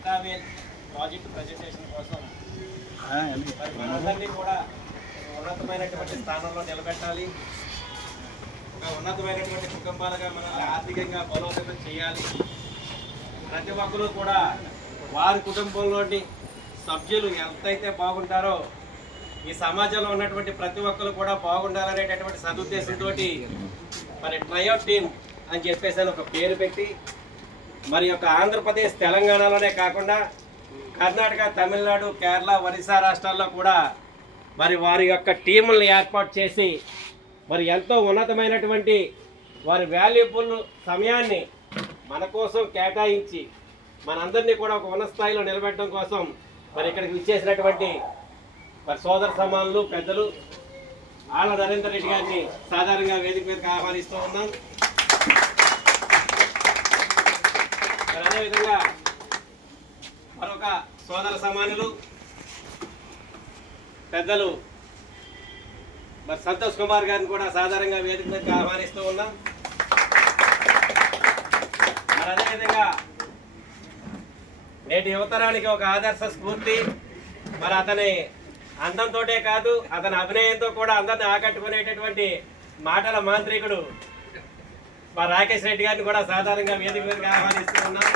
మెటావేల్ project presentation కోసం మనందరినీ కూడా ఉన్నతమైనటువంటి స్థానంలో నిలబెట్టాలి. ఒక ఉన్నతమైనటువంటి కుటుంబాలుగా మనల్ని ఆర్థికంగా బలోపేతం చేయాలి. ప్రతి ఒక్కరూ కూడా వారి కుటుంబంలోని సభ్యులు ఎంతైతే బాగుంటారో ఈ సమాజంలో ఉన్నటువంటి ప్రతి ఒక్కరు కూడా బాగుండాలనేటటువంటి సదుద్దేశంతో మరి ట్రయోట్ టీమ్ అని చెప్పేసి ఒక పేరు పెట్టి మరి యొక్క ఆంధ్రప్రదేశ్ తెలంగాణలోనే కాకుండా కర్ణాటక, తమిళనాడు, కేరళ, ఒరిస్సా రాష్ట్రాల్లో కూడా మరి వారి యొక్క టీములను ఏర్పాటు చేసి మరి ఎంతో ఉన్నతమైనటువంటి వారి వాల్యుబుల్ సమయాన్ని మన కోసం కేటాయించి మనందరినీ కూడా ఒక ఉన్నత స్థాయిలో నిలబెట్టడం కోసం మరి ఇక్కడికి విచ్చేసినటువంటి మరి సోదర సమానులు పెద్దలు ఆళ్ళ నరేందర్ రెడ్డి గారిని సాధారణంగా వేదిక మీదకి ఆహ్వానిస్తూ ఉన్నాం. మరి అదేవిధంగా మరొక సోదర సమానులు పెద్దలు మరి సంతోష్ కుమార్ గారిని కూడా సాధారణంగా వేదిక మీదకి ఆహ్వానిస్తూ ఉన్నాం. మరి అదేవిధంగా నేటి యువతరానికి ఒక ఆదర్శ స్ఫూర్తి, మరి అతని అందంతోటే కాదు అతని అభినయంతో కూడా అందరిని ఆకట్టుకునేటటువంటి మాటల మాంత్రికుడు మా రాకేష్ రెడ్డి గారిని కూడా సాధారణంగా వేదిక మీదకి ఆహ్వానిస్తూ ఉన్నాం.